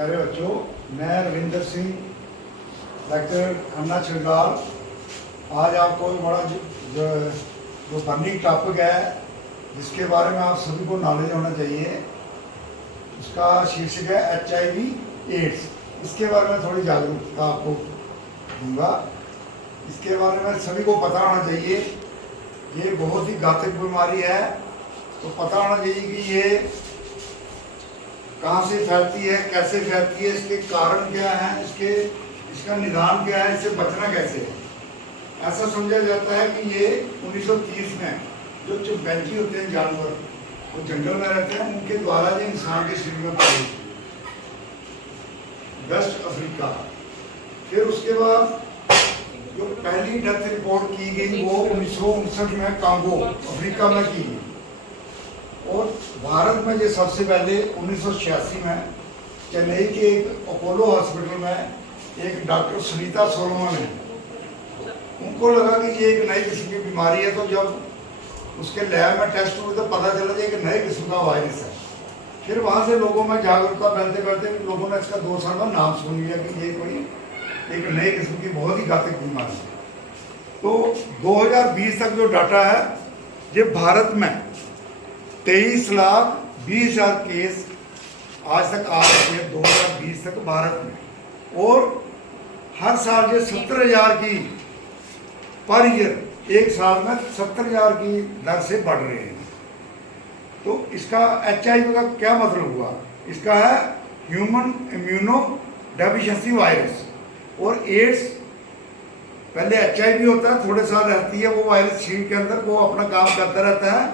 प्यारे बच्चों, मैं रविंदर सिंह डॉक्टर खन्ना छिड़गाल आज आपको बड़ा जो फनी टॉपिक है जिसके बारे में आप सभी को नॉलेज होना चाहिए, उसका शीर्षक है HIV एड्स। इसके बारे में थोड़ी जागरूकता आपको दूंगा। इसके बारे में सभी को पता होना चाहिए, ये बहुत ही घातक बीमारी है। तो पता होना चाहिए कि ये कहाँ से फैलती है, कैसे फैलती है, इसके कारण क्या है, इसका निदान क्या है, इससे बचना कैसे है। ऐसा समझा जाता है कि ये 1930 में जो चिंपैंजी होते हैं जानवर, वो जंगल में रहते हैं, उनके द्वारा जो इंसान के शरीर में प्रवेश वेस्ट अफ्रीका। फिर उसके बाद जो पहली डेथ रिपोर्ट की गई वो 1959 में कांगो अफ्रीका में की गई। और भारत में ये सबसे पहले 1986 में चेन्नई के एक अपोलो हॉस्पिटल में एक डॉक्टर सुनीता सोलोमन है, उनको लगा कि ये एक नई किस्म की बीमारी है। तो जब उसके लैब में टेस्ट हुए तो पता चला कि एक नए किस्म का वायरस है। फिर वहाँ से लोगों में जागरूकता फैलते फैलते लोगों ने इसका 2 साल बाद नाम सुन लिया कि ये कोई एक नई किस्म की बहुत ही घातक बीमारी है। तो 2020 तक जो डाटा है, ये भारत में 23,20,000 केस आज तक आ रहे हैं 2020 तक भारत में। और हर साल ये 70,000 की पर ईयर, एक साल में 70,000 की दर से बढ़ रहे हैं। तो इसका HIV का क्या मतलब हुआ? इसका है ह्यूमन इम्यूनो डेफिशिएंसी वायरस। और एड्स पहले HIV होता है, थोड़े साल रहती है वो वायरस शरीर के अंदर, वो अपना काम करता रहता है,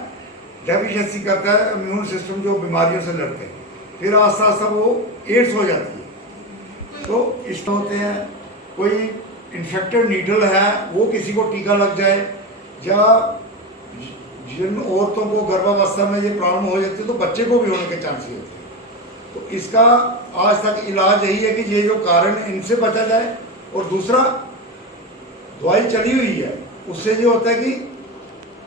डेफिशिएंसी करता है, इम्यून सिस्टम जो बीमारियों से लड़ते हैं, फिर आस्ता आस्ता वो एड्स हो जाती है। तो इसमें होते हैं कोई इन्फेक्टेड नीडल है, वो किसी को टीका लग जाए, या जिन औरतों को गर्भावस्था में ये प्रॉब्लम हो जाती है तो बच्चे को भी होने के चांसेस होते हैं। तो इसका आज तक इलाज यही है कि ये जो कारण इनसे बचा जाए। और दूसरा, दवाई चली हुई है, उससे ये होता है कि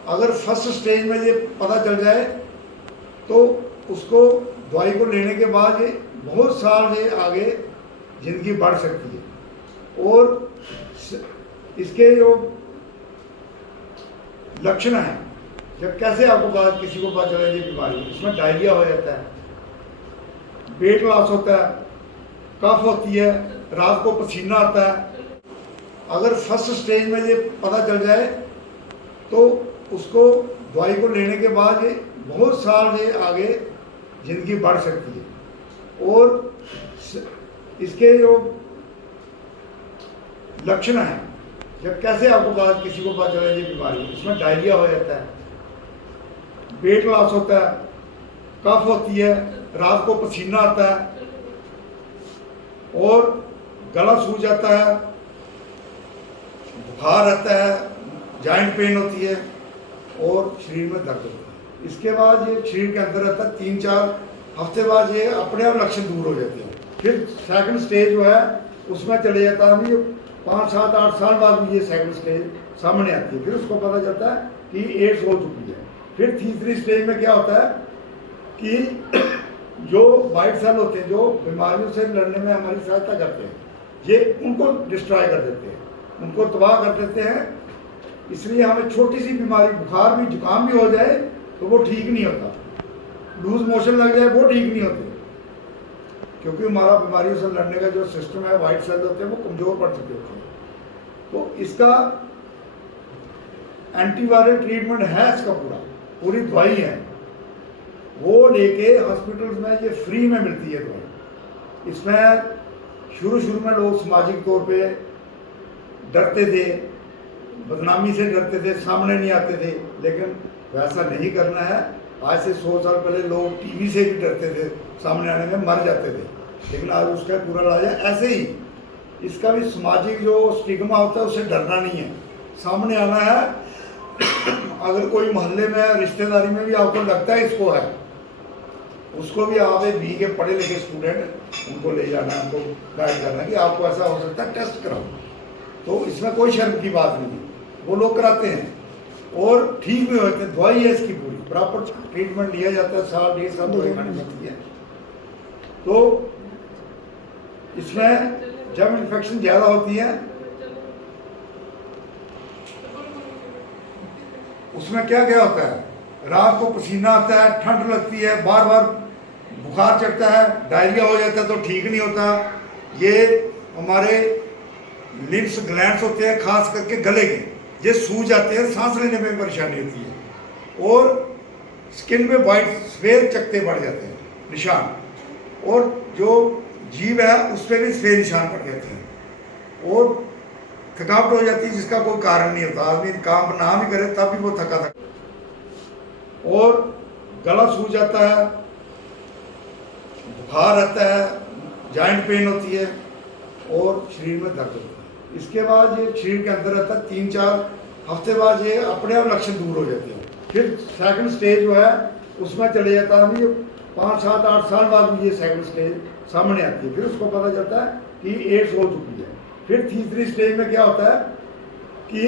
अगर फर्स्ट स्टेज में ये पता चल जाए तो उसको दवाई को लेने के बाद ये बहुत साल ये आगे ज़िंदगी बढ़ सकती है। और इसके जो लक्षण हैं, जब कैसे आपको किसी को पता चला ये बीमारी, इसमें डायरिया हो जाता है, वेट लॉस होता है, कफ होती है, रात को पसीना आता है। अगर फर्स्ट स्टेज में ये पता चल जाए तो उसको दवाई को लेने के बाद ये बहुत साल ये आगे ज़िंदगी बढ़ सकती है। और इसके जो लक्षण हैं, जब कैसे आपको किसी को पता चला ये बीमारी, इसमें डायरिया हो जाता है, वेट लॉस होता है, कफ होती है, रात को पसीना आता है, और गला सूज जाता है, बुखार रहता है, जॉइंट पेन होती है, और शरीर में दर्द होता है। इसके बाद ये शरीर के अंदर रहता है, 3-4 हफ्ते बाद ये अपने आप लक्षण दूर हो जाते हैं। फिर सेकंड स्टेज जो है उसमें चले जाता है, अभी 5-7-8 साल बाद भी ये सेकंड स्टेज सामने आती है। फिर उसको पता चलता है कि एड्स हो चुकी है। फिर तीसरी स्टेज में क्या होता है कि जो वाइट सेल होते हैं जो बीमारियों से लड़ने में हमारी सहायता करते हैं, ये उनको डिस्ट्रॉय कर देते हैं, उनको तबाह कर देते हैं। इसलिए हमें छोटी सी बीमारी, बुखार भी, जुकाम भी हो जाए तो वो ठीक नहीं होता, लूज मोशन लग जाए वो ठीक नहीं होते, क्योंकि हमारा बीमारियों से लड़ने का जो सिस्टम है, वाइट सेल होते हैं वो कमज़ोर पड़ चुके होते हैं। तो इसका एंटीवायरल ट्रीटमेंट है, इसका पूरी दवाई है, वो लेके हॉस्पिटल्स में ये फ्री में मिलती है दवाई। इसमें शुरू में लोग सामाजिक तौर पे डरते थे, बदनामी से डरते थे, सामने नहीं आते थे, लेकिन वैसा नहीं करना है। आज से 100 साल पहले लोग टीबी से भी डरते थे, सामने आने में मर जाते थे, लेकिन आज उसका पूरा इलाज है। ऐसे ही इसका भी सामाजिक जो स्टिग्मा होता है उससे डरना नहीं है, सामने आना है। अगर कोई मोहल्ले में, रिश्तेदारी में भी आपको लगता है इसको है, उसको भी आप एक BA के पढ़े लिखे स्टूडेंट उनको ले जाना है, उनको गाइड करना कि आपको ऐसा हो सकता है, टेस्ट कराओ। तो इसमें कोई शर्म की बात नहीं है, वो लोग कराते हैं और ठीक भी होते हैं। दवाई है इसकी पूरी, प्रॉपर ट्रीटमेंट लिया जाता है, 1.5 साल 2 महीने लगती है। तो इसमें जब इन्फेक्शन ज़्यादा होती है उसमें क्या क्या होता है, रात को पसीना आता है, ठंड लगती है, बार बार बुखार चढ़ता है, डायरिया हो जाता है तो ठीक नहीं होता। ये हमारे लिम्स ग्लैंड्स होते हैं, खास करके गले के, ये सूज जाते हैं, सांस लेने में परेशानी होती है और स्किन पे वाइट सफ़ेद चकत्ते पड़ जाते हैं, निशान, और जो जीभ है उस पर भी सफ़ेद निशान पड़ जाते हैं और थकावट हो जाती है जिसका कोई कारण नहीं होता। आदमी काम ना भी करे तब भी वो थका और गला सूज जाता है, बुखार रहता है, जॉइंट पेन होती है और शरीर में दर्द होता है। इसके बाद ये शरीर के अंदर रहता है, 3-4 हफ्ते बाद ये अपने आप लक्षण दूर हो जाते हैं। फिर सेकंड स्टेज जो है उसमें चले जाता है, अभी 5-7-8 साल बाद भी ये सेकंड स्टेज सामने आती है। फिर उसको पता चलता है कि एड्स हो चुकी है। फिर तीसरी स्टेज में क्या होता है कि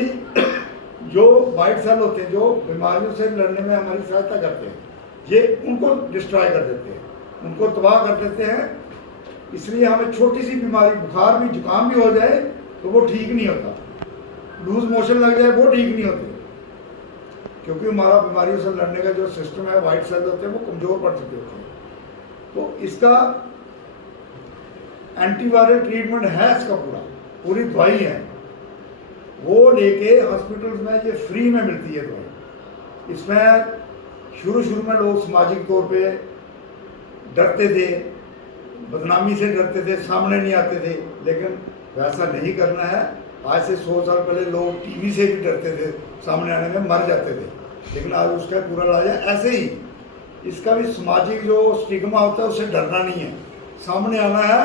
जो वाइट सेल होते हैं जो बीमारियों से लड़ने में हमारी सहायता करते हैं, ये उनको डिस्ट्रॉय कर देते हैं, उनको तबाह कर देते हैं। इसलिए हमें छोटी सी बीमारी, बुखार भी, जुकाम भी हो जाए तो वो ठीक नहीं होता, लूज मोशन लग जाए वो ठीक नहीं होते, क्योंकि हमारा बीमारियों से लड़ने का जो सिस्टम है, वाइट सेल होते हैं वो कमज़ोर पड़ चुके होते हैं। तो इसका एंटीवायरल ट्रीटमेंट है, इसका पूरी दवाई है, वो लेके हॉस्पिटल्स में ये फ्री में मिलती है दवाई। इसमें शुरू में लोग सामाजिक तौर पे डरते थे, बदनामी से डरते थे, सामने नहीं आते थे, लेकिन वैसा नहीं करना है। आज से 100 साल पहले लोग टीबी से भी डरते थे, सामने आने में मर जाते थे, लेकिन आज उसका पूरा इलाज है। ऐसे ही इसका भी सामाजिक जो स्टिग्मा होता है उससे डरना नहीं है, सामने आना है।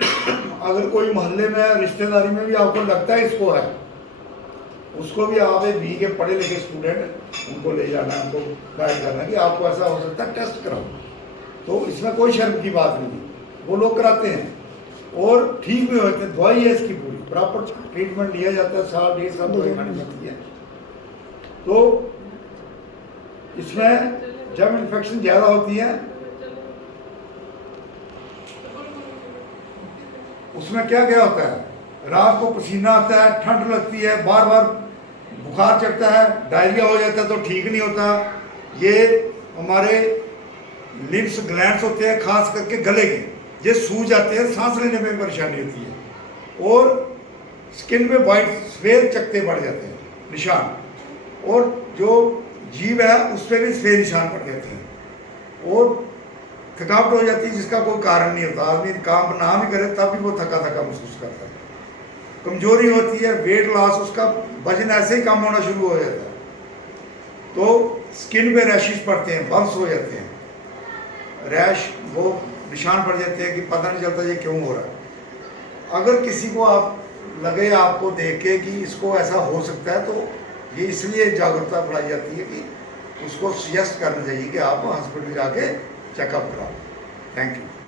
अगर कोई मोहल्ले में, रिश्तेदारी में भी आपको लगता है इसको है, उसको भी आप एक बी के पढ़े लिखे स्टूडेंट उनको ले जाना है, उनको गाइड करना कि आपको ऐसा हो सकता है, टेस्ट कराओ। तो इसमें कोई शर्म की बात नहीं, वो लोग कराते हैं और ठीक भी होते हैं। दवाई है इसकी पूरी, प्रॉपर ट्रीटमेंट लिया जाता है, 1.5 साल दवाई खानी पड़ती है। तो इसमें जब इन्फेक्शन ज़्यादा होती है उसमें क्या क्या होता है, रात को पसीना आता है, ठंड लगती है, बार बार बुखार चढ़ता है, डायरिया हो जाता है तो ठीक नहीं होता। ये हमारे लिम्स ग्लैंड्स होते हैं, खास करके गले के, ये सूज जाते हैं, सांस लेने में परेशानी होती है और स्किन पे वाइट सफ़ेद चकत्ते पड़ जाते हैं, निशान, और जो जीभ है उस पर भी सफ़ेद निशान पड़ जाते हैं और थकावट हो जाती है जिसका कोई कारण नहीं होता। आदमी काम ना भी करे तब भी वो थका महसूस करता है। कमजोरी होती है, वेट लॉस, उसका वजन ऐसे ही कम होना शुरू हो जाता है। तो स्किन पे रैशेस पड़ते हैं, बम्स हो जाते हैं, रैश वो निशान पड़ जाते हैं कि पता नहीं चलता ये क्यों हो रहा है। अगर किसी को आप लगे, आपको देख के कि इसको ऐसा हो सकता है, तो ये इसलिए जागरूकता फैलाई जाती है कि उसको सजेस्ट करना चाहिए कि आप हॉस्पिटल जाके चेकअप कराओ। Thank you.